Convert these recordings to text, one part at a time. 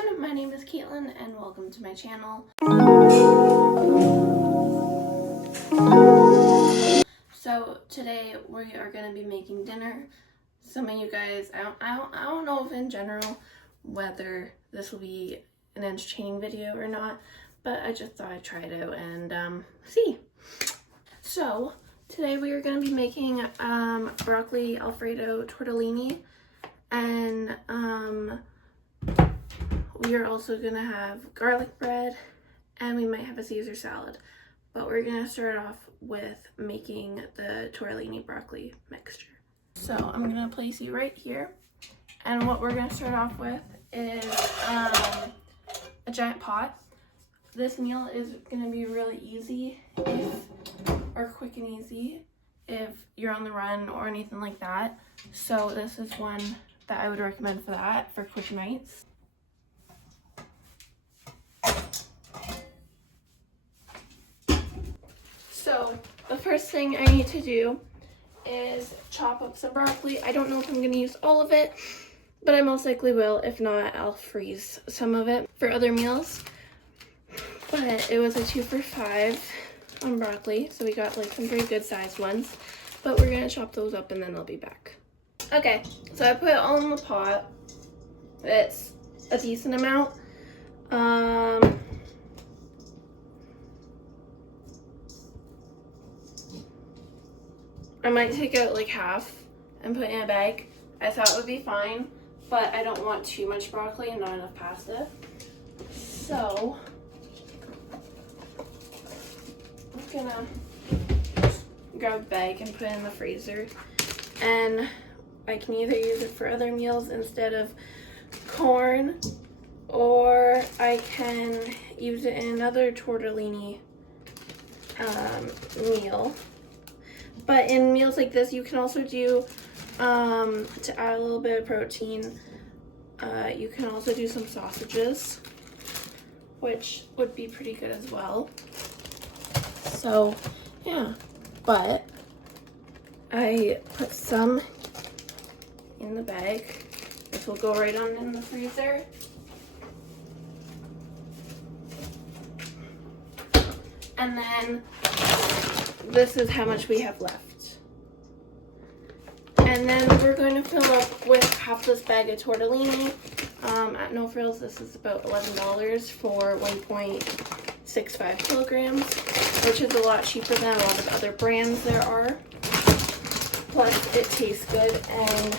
everyone, my name is Caitlin and welcome to my channel. So today we are going to be making dinner. Some of you guys, I don't know if in general whether this will be an entertaining video or not, but I just thought I'd try it out and see. So today we are going to be making broccoli alfredo tortellini, and we are also going to have garlic bread, and we might have a Caesar salad. But we're going to start off with making the tortellini broccoli mixture. So I'm going to place you right here. And what we're going to start off with is a giant pot. This meal is going to be really easy or quick and easy if you're on the run or anything like that. So this is one that I would recommend for that, for quick nights. So the first thing I need to do is chop up some broccoli. I don't know if I'm going to use all of it, but I most likely will. If not, I'll freeze some of it for other meals. But it was a 2 for $5 on broccoli, so we got like some pretty good sized ones. But we're going to chop those up and then I'll be back. Okay, so I put it all in the pot. It's a decent amount. I might take out like half and put it in a bag. I thought it would be fine, but I don't want too much broccoli and not enough pasta. So I'm gonna grab a bag and put it in the freezer, and I can either use it for other meals instead of corn, or I can use it in another tortellini meal. But in meals like this, you can also do, to add a little bit of protein, you can also do some sausages, which would be pretty good as well. So, yeah. But I put some in the bag. This will go right on in the freezer. And then this is how much we have left. And then we're going to fill up with half this bag of tortellini. At No Frills, this is about $11 for 1.65 kilograms, which is a lot cheaper than a lot of other brands there are. Plus, it tastes good and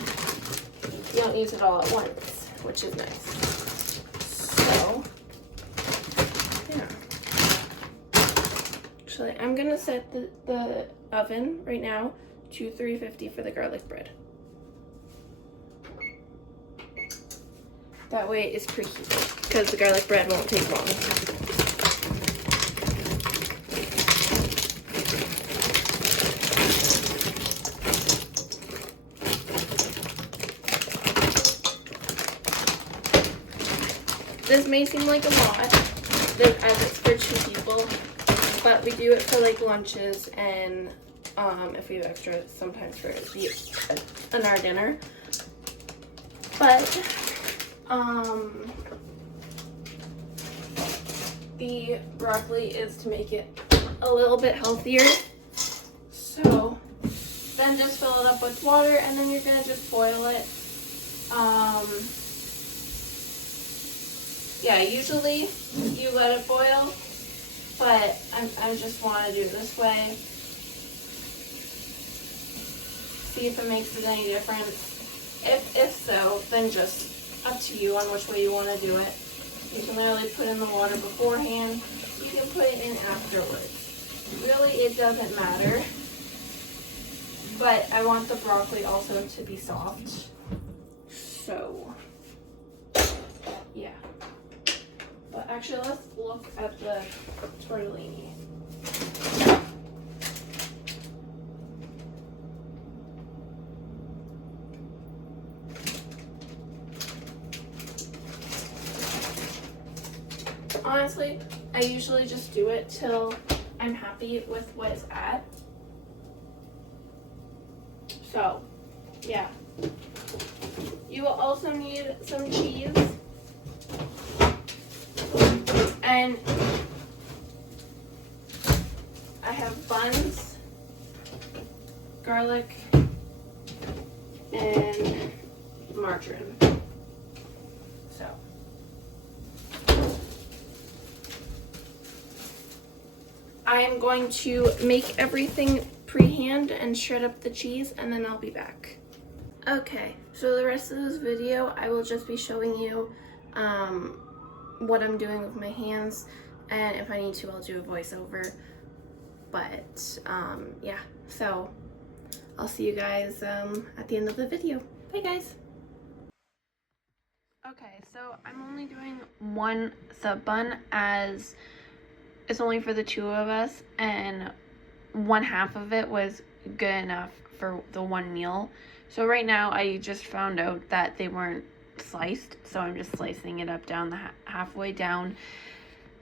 you don't use it all at once, which is nice. So, yeah. Actually, I'm gonna set the oven right now to 350 for the garlic bread. That way it's preheated, because the garlic bread won't take long. This may seem like a lot, as it's for 2 people, but we do it for like lunches and if we have extra, sometimes for in our dinner. But the broccoli is to make it a little bit healthier. So then just fill it up with water, and then you're gonna just boil it. Yeah, usually you let it boil, but I just want to do it this way. See if it makes it any difference. If so, then just up to you on which way you want to do it. You can literally put in the water beforehand. You can put it in afterwards. Really, it doesn't matter. But I want the broccoli also to be soft. So, yeah. But actually, let's look at the tortellini. Honestly, I usually just do it till I'm happy with what it's at. So, yeah. You will also need some cheese. garlic, and margarine. So I am going to make everything pre-hand and shred up the cheese, and then I'll be back. Okay, so the rest of this video I will just be showing you what I'm doing with my hands, and if I need to I'll do a voiceover. But yeah, so I'll see you guys at the end of the video. Bye guys. Okay, so I'm only doing one sub bun as it's only for the two of us, and one half of it was good enough for the one meal. So right now I just found out that they weren't sliced, so I'm just slicing it up down the halfway down.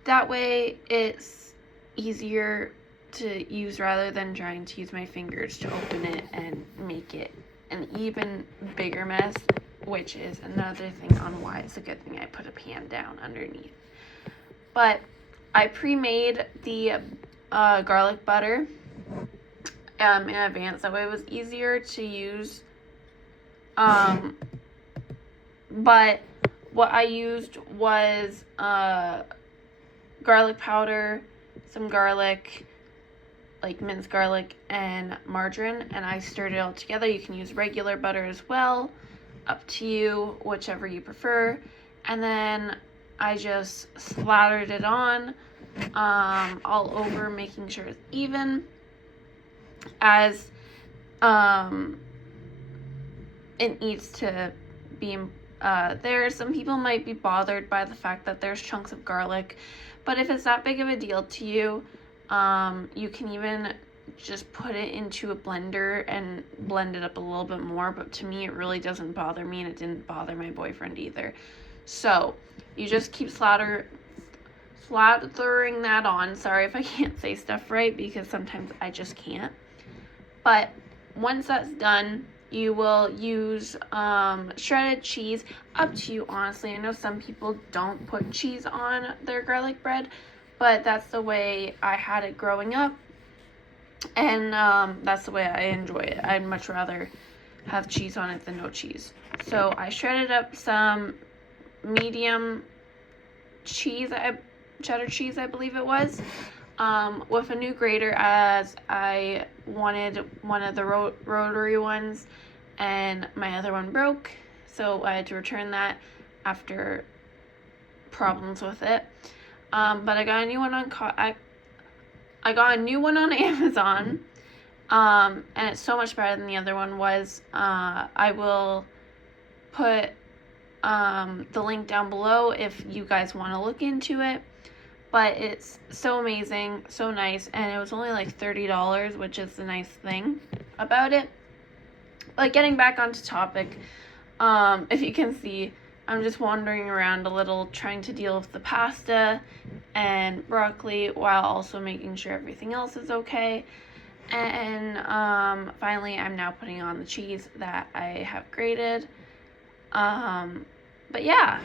That way it's easier to use rather than trying to use my fingers to open it and make it an even bigger mess, which is another thing on why it's a good thing I put a pan down underneath. But I pre-made the garlic butter in advance, that way it was easier to use. But what I used was garlic powder, some garlic, like minced garlic, and margarine, and I stirred it all together. You can use regular butter as well, up to you, whichever you prefer. And then I just slathered it on all over, making sure it's even, as it needs to be there. Some people might be bothered by the fact that there's chunks of garlic, but if it's that big of a deal to you, you can even just put it into a blender and blend it up a little bit more. But to me, it really doesn't bother me, and it didn't bother my boyfriend either. So you just keep slathering that on. Sorry if I can't say stuff right, because sometimes I just can't. But once that's done, you will use shredded cheese. Up to you, honestly. I know some people don't put cheese on their garlic bread, but that's the way I had it growing up, and that's the way I enjoy it. I'd much rather have cheese on it than no cheese. So I shredded up some medium cheese, cheddar cheese I believe it was, with a new grater, as I wanted one of the rotary ones and my other one broke, so I had to return that after problems with it. But I got a new one on I got a new one on Amazon, and it's so much better than the other one was. I will put the link down below if you guys want to look into it. But it's so amazing, so nice, and it was only like $30, which is the nice thing about it. But getting back onto topic, if you can see, I'm just wandering around a little, trying to deal with the pasta and broccoli while also making sure everything else is okay. And finally, I'm now putting on the cheese that I have grated. But yeah.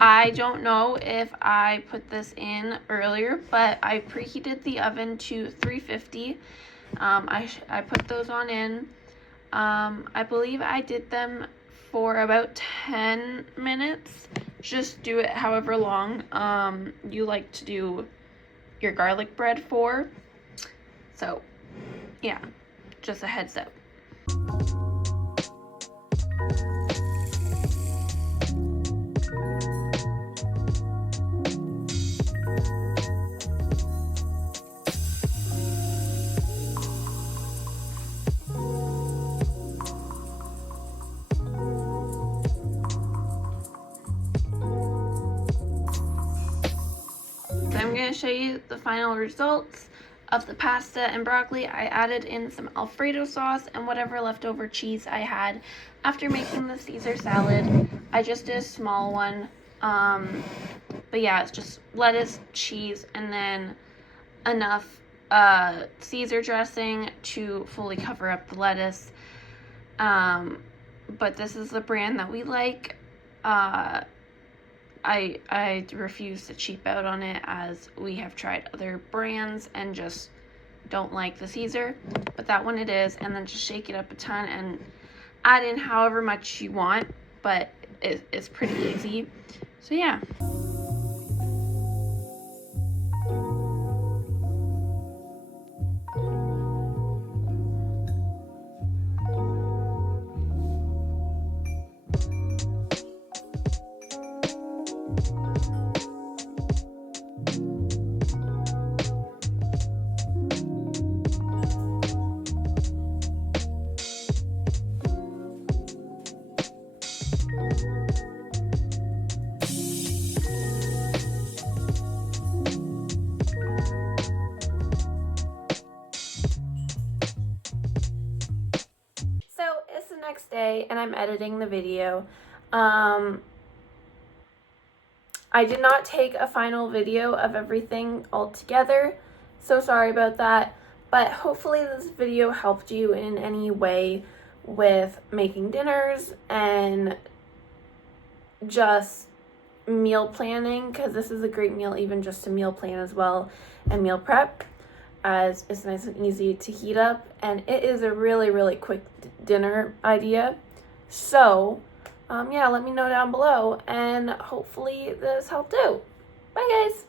I don't know if I put this in earlier, but I preheated the oven to 350. I put those on in. I believe I did them for about 10 minutes. Just do it however long you like to do your garlic bread for. So yeah, just a heads up. going to show you the final results of the pasta and broccoli. I added in some alfredo sauce and whatever leftover cheese I had after making the Caesar salad. I just did a small one. But yeah, it's just lettuce, cheese, and then enough Caesar dressing to fully cover up the lettuce. But this is the brand that we like. I refuse to cheap out on it, as we have tried other brands and just don't like the Caesar, but that one it is. And then just shake it up a ton and add in however much you want, but it's pretty easy. So yeah. So it's the next day and I'm editing the video. I did not take a final video of everything all together, so sorry about that, but hopefully this video helped you in any way with making dinners and just meal planning, because this is a great meal even just to meal plan as well and meal prep, as it's nice and easy to heat up, and it is a really quick dinner idea. So yeah, let me know down below, and hopefully this helped out. Bye guys.